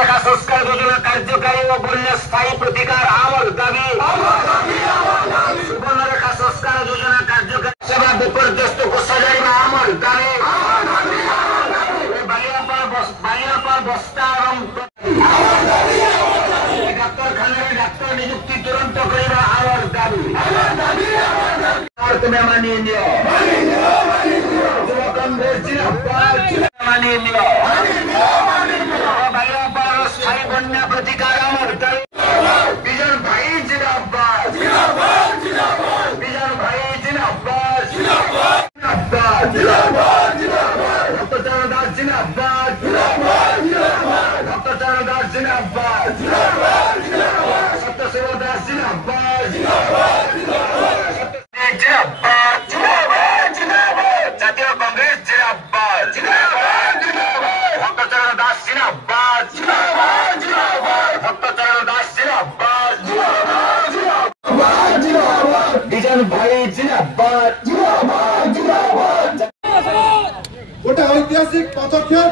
সুবর্ণরেখা সংস্কার যোজনা কার্যকারী ও বন্যা স্থায়ী প্রতিকার আমার দাবি। সুবর্ণরেখা সংস্কার যোজনা কার্যকারী সেবা বিপর্যস্ত কোষাগারী আমার দাবি। বালিয়াপাড় বস্তা এবং ডাক্তারখানায় ডাক্তার নিযুক্তি তুরন্ত করিবা আমার দাবি। তুমি মানিয়ে নিও, যুব কংগ্রেস জিন্দাবাদ মানিয়ে নিও। বালিয়াপাড় স্থায়ী বন্যা প্রতিকার আমার দাবি। বিজন ভাই জিন্দাবাদ, বিজন ভাই জিন্দাবাদ, ডক্টর চরণ দাস জিন্দাবাদ, ডক্টর চরণ দাস জিন্দাবাদ, সত্যশিব দাস জিন্দাবাদ, জাতীয় কংগ্রেস জিন্দাবাদ, ডক্টর চরণ দাস জিন্দাবাদ, ডক্টর চরণ দাস জিন্দাবাদ, বিজন ভাই জিন্দাবাদ। গোটা ঐতিহাসিক পদক্ষেপ